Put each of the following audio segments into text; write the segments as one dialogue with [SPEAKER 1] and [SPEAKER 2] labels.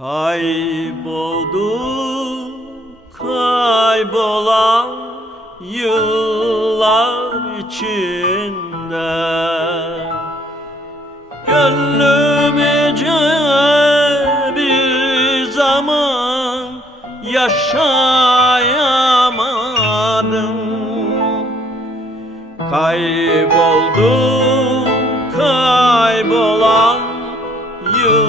[SPEAKER 1] Kayboldu kaybolan yıllar içinde. Gönlümce bir zaman yaşayamadım. Kayboldu kaybolan yıllar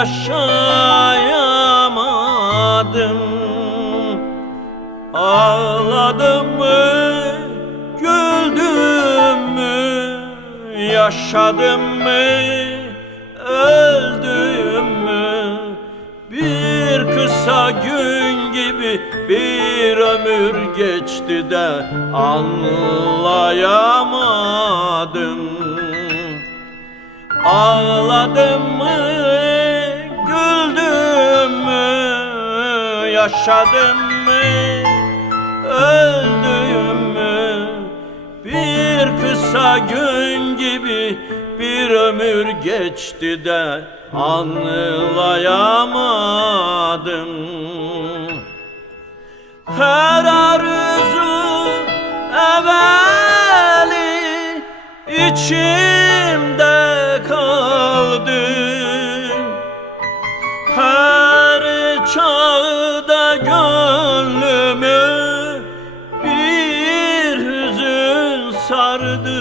[SPEAKER 1] yaşayamadım Ağladım mı, güldüm mü, yaşadım mı, öldüm mü? Bir kısa gün gibi bir ömür geçti de anlayamadım Ağladım yaşadım mı, öldüm mü? Bir kısa gün gibi bir ömür geçti de anlayamadım Her arzu evveli içimde gönlümü bir hüzün sardı.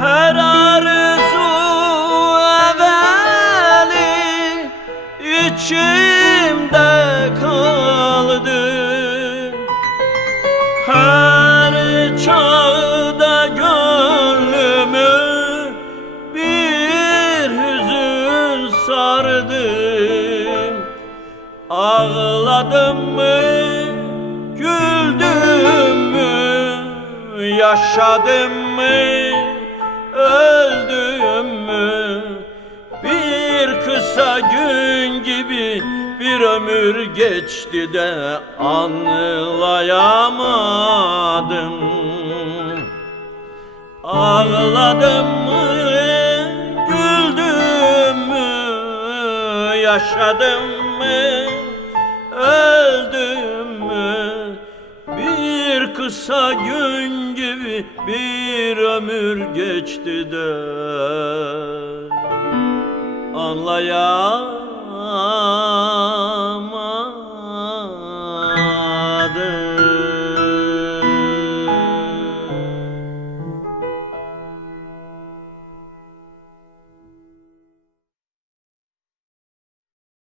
[SPEAKER 1] Her arzu evveli içimde kaldı Ağladım mı, güldüm mü, yaşadım mı, öldüm mü? Bir kısa gün gibi bir ömür geçti de anlayamadım. Ağladım mı, güldüm mü, yaşadım mı, öldüm mü? Bir kısa gün gibi bir ömür geçti de Anlayamadım